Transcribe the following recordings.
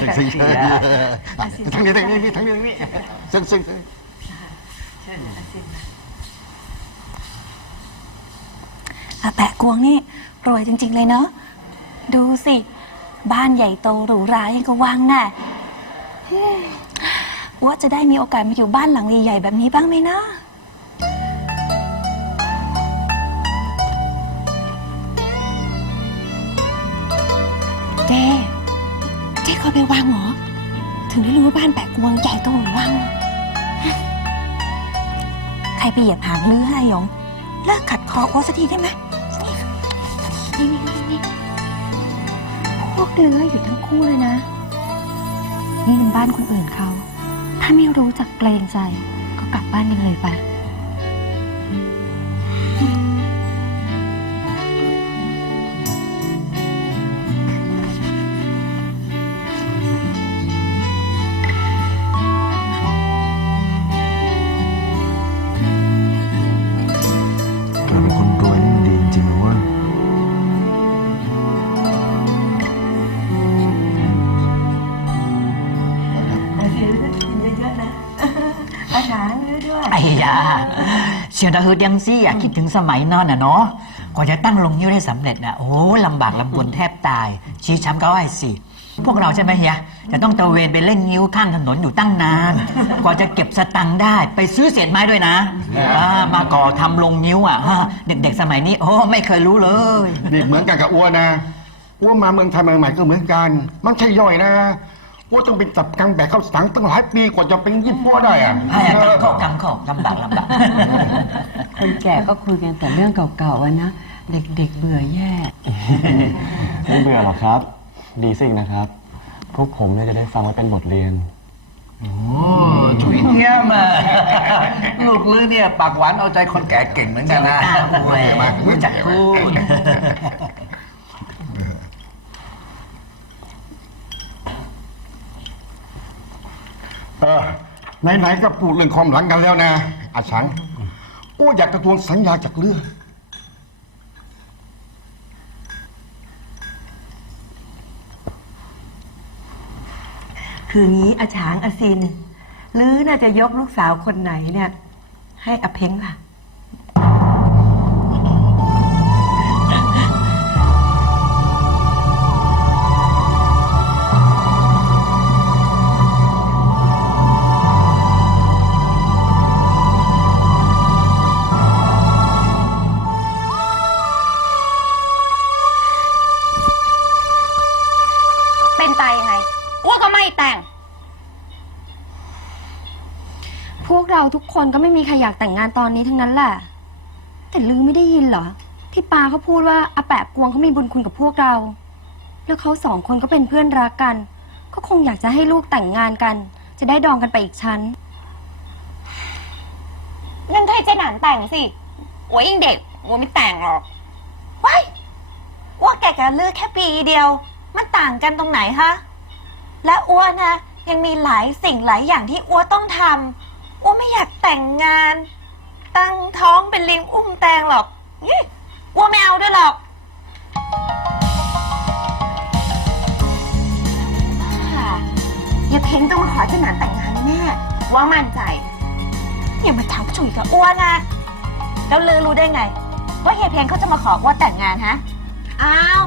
ซึ่งซึ่งทั้งนี้ทั้งนี้นี่ทั้งนี้นี่ซึ่งซึ่งอาแปะกวงนี่รวยจริง ๆ เลยเนาะดูสิ บ้านใหญ่โตหรูหรายังกะวังน่ะว่าจะได้มีโอกาสมาอยู่บ้านหลังใหญ่ๆแบบนี้บ้างไหมนะ ไปวังเหรอ ถึงได้รู้ว่าบ้านแปะกวงใหญ่โตเหมือนวัง ใครไปเหยียบหางลือให้ยงเลิกขัดคอโอสักทีได้ไหมนี่นี่นี่นี่พวกเรืออยู่ทั้งคู่เลยนะ นี่มันบ้านคนอื่นเขา ถ้าไม่รู้จักเกรงใจ ก็กลับบ้านกันเลยไป เชียวนะเฮอยังซี่อะคิดถึงสมัยนอนอะเนาะกว่าจะตั้งลงยิ้วได้สำเร็จนะโอ้ลำบากลำบนแทบตาย ชี้ช้ำก็ไอ้สิ พวกเราใช่ไหมเฮียจะต้องตระเวนไปเล่นนิ้วข้างถนนอยู่ตั้งนาน กว่าจะเก็บสตังค์ได้ไปซื้อเศษไม้ด้วยนะอ่ามาก่อทำลงนิ้วอะฮะเด็กๆ สมัยนี้ โอ้ไม่เคยรู้เลย นี่เหมือนกันกับอ้วนนะอ้วนมาเมืองไทยใหม่ๆก็เหมือนกัน มันใช่ย่อยนะอ้ วนต้องเป็นจับกังแบกเข้าสังตั้งหลายปีกว่าจะเป็นยี่ปัวได้อะให้กังข้อกังข้อลำบากลำบากคนแก่ก็คุยกันแต่เรื่องเก่าๆอะนะ เด็กๆเบื่อแย่ ไม่เบื่อหรอกครับ ดีสิ่งนะครับ พวกผมเนี่ยจะได้ฟังไว้เป็นบทเรียนโอ้ชุยเนี้ยมาลูกลือเนี่ยปากหวานเอาใจคนแก่เก่งเหมือนกันนะอ้าวแหวรู้จักพูด เออไหนๆก็พูดเรื่องความหลังกันแล้วนะอาชังอ้วนอยากจะทวงสัญญาจากเรือคืองี้อาฉางอาซินหรือน่าจะยกลูกสาวคนไหนเนี่ย ให้อเพ้งล่ะ คนก็ไม่มีใครอยากแต่งงานตอนนี้ทั้งนั้นแหละ แต่ลือไม่ได้ยินเหรอ ที่ปาเขาพูดว่าอาแปะกวงเขามีบุญคุณกับพวกเรา แล้วเขาสองคนก็เป็นเพื่อนรักกัน ก็คงอยากจะให้ลูกแต่งงานกัน จะได้ดองกันไปอีกชั้นนั่นให้เจ๊หนานแต่งสิอัวยิ่งเด็กอัวไม่แต่งหรอกว้ายว่าแกกับลือแค่ปีเดียว มันต่างกันตรงไหนคะ และอ้วนนะยังมีหลายสิ่งหลายอย่างที่อ้วต้องทำ อ้วไม่อยากแต่งงาน ตั้งท้องเป็นลิงอุ้มแตงหรอกนี่อ้วไม่เอาด้วยหรอกค่ะอย่าเพ้งต้องมาขอเจ๊หนานแต่งงานแน่ว่ามั่นใจ อย่ามาถามฉุยกับอ้วนนะแล้วลือรู้ได้ไง ว่าเฮียเพงเขาจะมาขออ้วนแต่งงานฮะ อ้าว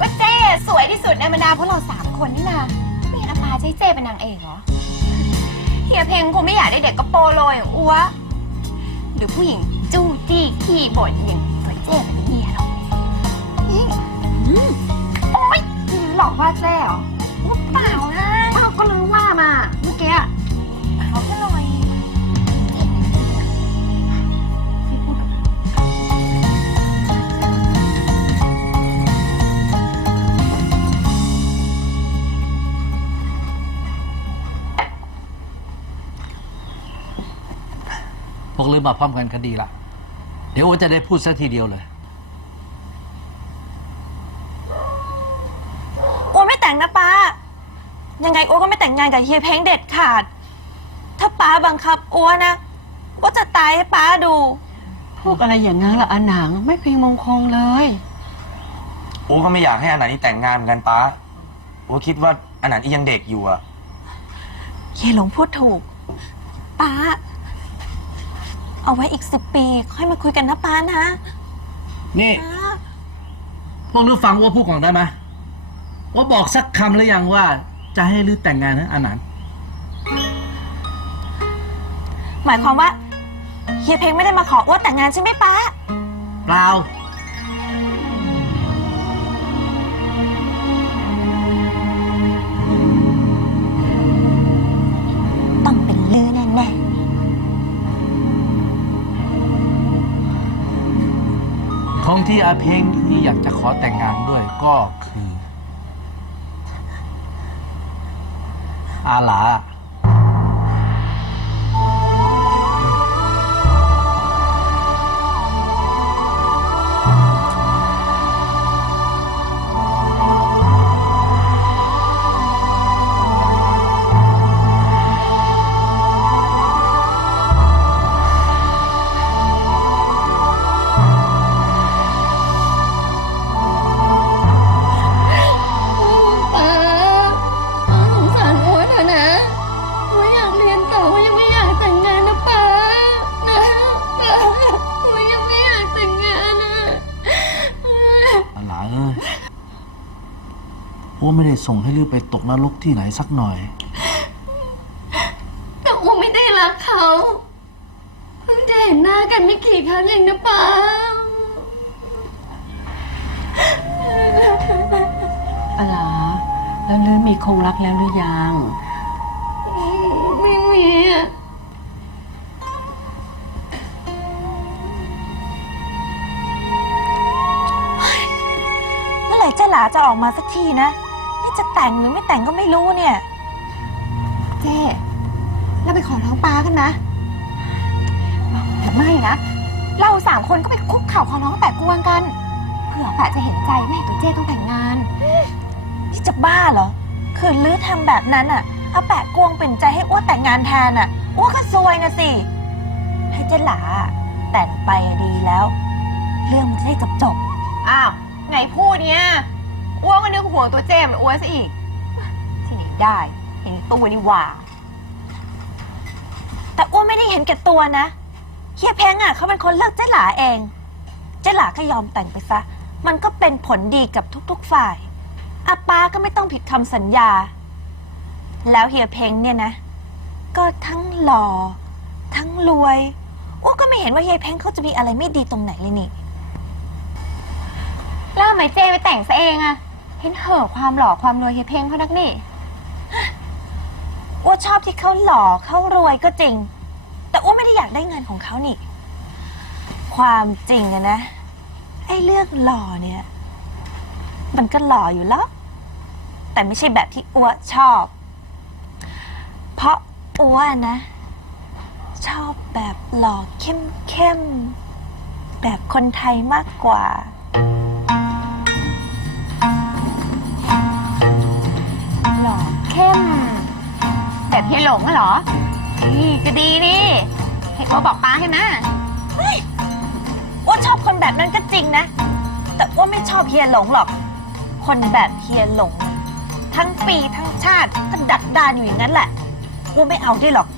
ก็เจ้สวยที่สุดในบรรดาพวกเราสามคนนี่นาไม่เห็นอาปาใช้เจ้เป็นนางเอกเหรอ เฮียเพงคงไม่อยากได้เด็กกระโปรงโลอย่างอัวหรือผู้หญิงจู้จี้ขี้บ่นอย่างสวยเจ๊แบบนี้หรอกนี่อืมโอ๊ยหลอกว่าเจ้เหรอ พวกลือมาพร้อมกันคดีละเดี๋ยวโอจะได้พูดสักทีเดียวเลยอ้วนไม่แต่งนะป้า ยังไงอ้วนก็ไม่แต่งงานกับเฮียเพ้งเด็ดขาด ถ้าป้าบังคับอ้วนนะก็จะตายให้ป้าดูพวกอะไรอย่างนั้นล่ะอาหนังไม่เพลงมงคงเลยอูก็ไม่อยากให้อันไหนนี่แต่งงานเหมือนกันป้าอัวคิดว่าอันนั้นอียังเด็กอยู่อะเฮียหลงพูดถูก ป้า เอาไว้อีกสิบปี ค่อยมาคุยกันนะป้านะนี่ป้าพวกนู้ฟังว่าพูดก่อนได้ไหมว่าบอกสักคำหรือยังว่า จะให้ลือแต่งงานนะอันนั้นหมายความว่าเฮียเพลงไม่ได้มาขออ้วแต่งงานใช่ไหมป้า เปล่า ของที่อาเพ็งนี่อยากจะขอแต่งงานด้วยก็คือ อาหลา ส่งให้ลือไปตกนรกที่ไหนสักหน่อย แต่โอ๊ตไม่ได้รักเขาเพิ่งจะเห็นหน้ากันไม่กี่ครั้งเองนะป้าอะไรแล้วลือมีคงรักแล้วหรือยัง ไม่มีอะๆเมื่อไหร่เจ้าหลาจะออกมาสักทีนะนี่ จะแต่งหรือไม่แต่งก็ไม่รู้เนี่ย เจ๊เราไปขอร้องป้ากันนะแต่ไม่นะ เราสามคนก็ไปคุกเข่าขอร้องแปะกวงกัน เผื่อแปะจะเห็นใจไม่ให้ตัวเจ้ต้องแต่งงาน นี่จะบ้าเหรอ คือลื้อทำแบบนั้นอะ เอาแปะกวงเป็นใจให้อ้วแต่งงานแทนอะ อ้วก็ซวยนะสิ ให้เจ้าหลาแต่งไปดีแล้ว เรื่องมันจะได้จบจบอ้าวไงพูดเนี่ย อ้วก็นึกห่วงตัวเจมอ้วนซะอีก ที่ไหนได้ เห็นตัวนี่หว่า แต่อ้วไม่ได้เห็นแก่ตัวนะเฮียเพงอะเขาเป็นคนเลือกเจ้าหลาเอง เจ้าหลาก็ยอมแต่งไปซะ มันก็เป็นผลดีกับทุกๆฝ่ายอาป้าก็ไม่ต้องผิดคำสัญญา แล้วเฮียเพงเนี่ยนะ ก็ทั้งหล่อ ทั้งรวยอ้วก็ไม่เห็นว่าเฮียเพงเขาจะมีอะไรไม่ดีตรงไหนเลยนี่ แล้วทำไมเจไปแต่งซะเองอะ เห็นเห่อความหล่อความรวยเฮียเพ่งเขานักนี่อ้วชอบที่เขาหล่อเขารวยก็จริง แต่อ้วไม่ได้อยากได้เงินของเขานี่ ความจริงอะนะ ไอ้เรื่องหล่อเนี่ย มันก็หล่ออยู่แล้ว แต่ไม่ใช่แบบที่อ้วชอบ เพราะอ้วนะ ชอบแบบหล่อเข้มเข้มๆแบบคนไทยมากกว่า เฮียหลงอะเหรอ นี่ก็ดีนี่เห็นเขาบอกป้าให้นะอ้วนชอบคนแบบนั้นก็จริงนะ แต่อ้วนไม่ชอบเฮียหลงหรอก คนแบบเฮียหลง ทั้งปีทั้งชาติก็ดักดานอยู่อย่างนั้นแหละอ้วนไม่เอาด้วยหรอก